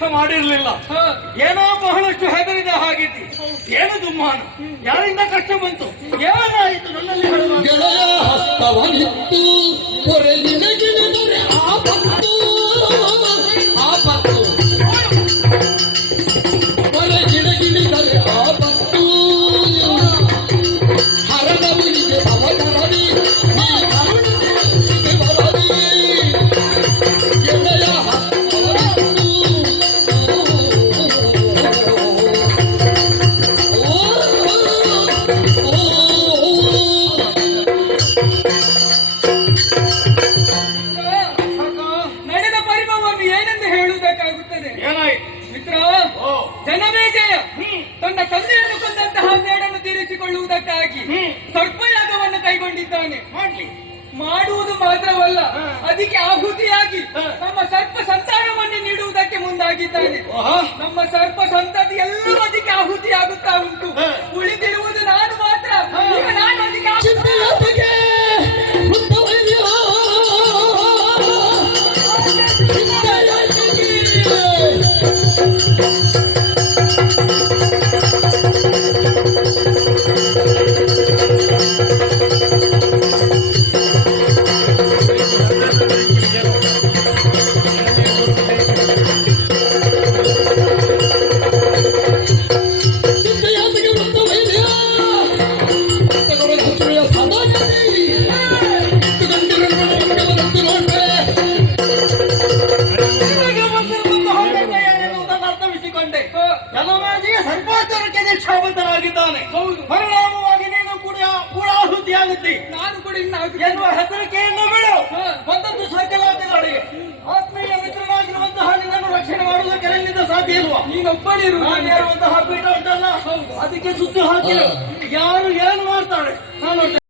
ನಿರೀಕ್ಷೆ ಮಾಡಿರ್ಲಿಲ್ಲ. ಏನೋ ಬಹಳಷ್ಟು ಹೆದರಿದ ಹಾಗಿದ್ದಿ. ಏನು ದುಮ್ಮಾನ, ಯಾರಿಂದ ಕಷ್ಟ ಬಂತು, ಏನಾಯಿತು ನನ್ನಲ್ಲಿ ಹೇಳುವ. ಗೆಳೆಯ ಹಸ್ತವನಿತ್ತು ಹೊರಗಿಳಿದರೆ ಆಪತ್ತು ಆಪತ್ತು ಹೊರಗಿಳಿದರೆ ಆಪತ್ತು ಹರದವನಿಗೆ ಅವಧರದಿ ಗೆಳೆಯ ಹಸ್ತವನಿತ್ತು. ನಡೆದ ಪರಿಭವವನ್ನು ಏನೆಂದು ಹೇಳುವುದಕ್ಕಾಗುತ್ತದೆ. ಏನಾಯ್ತು ಮಿತ್ರ, ಜನಮೇಜಯ ತನ್ನ ತಂದೆಯನ್ನು ಕೊಂದಂತಹ ಸೇಡನ್ನು ತೀರಿಸಿಕೊಳ್ಳುವುದಕ್ಕಾಗಿ ಸರ್ಪಯಾಗವನ್ನು ಕೈಗೊಂಡಿದ್ದಾನೆ. ಮಾಡುವುದು ಮಾತ್ರವಲ್ಲ, ಅದಕ್ಕೆ ಆಹುತಿಯಾಗಿ ನಮ್ಮ ಸರ್ಪ ಸಂತಾನವನ್ನು ನೀಡುವುದಕ್ಕೆ ಮುಂದಾಗಿದ್ದಾನೆ. ನಮ್ಮ ಸರ್ಪ ಸಂತತಿ ಎಲ್ಲರೂ ಅದಕ್ಕೆ ಆಹುತಿಯಾಗುತ್ತಾ ಉಂಟು. ಉಳಿದಿರುವುದು ನಾನು ಮಾತ್ರ. ಈಗ ನಾನು ಅದಕ್ಕೆ ಸರ್ಪಾಚಾರಕ್ಕೆ ನಿಷ್ಠಾವಂತನಾಗಿದ್ದಾನೆ. ಪರಿಣಾಮವಾಗಿ ನೀನು ಕೂಡ ಆಹುತಿಯಾಗುತ್ತೆ. ನಾನು ಕೂಡ ಎನ್ನುವ ಹೆದರಿಕೆಯನ್ನು ಬಿಡು. ಒಂದೊಂದು ಸಕಲಾದಿಗಳಿಗೆ ಆತ್ಮೀಯ ಮಿತ್ರನಾಗಿರುವಂತಹ ನಿನ್ನನ್ನು ರಕ್ಷಣೆ ಮಾಡುವುದಕ್ಕೆ ನನ್ನಿಂದ ಸಾಧ್ಯ ಇಲ್ವಾ? ನೀನೊಬ್ಬನಿರು. ನಾನೇರುವಂತಹ ಪೀಠ ಉಂಟಲ್ಲ, ಅದಕ್ಕೆ ಸುತ್ತು ಹಾಕಿ ಯಾರು ಏನು ಮಾಡ್ತಾರೆ ನಾನು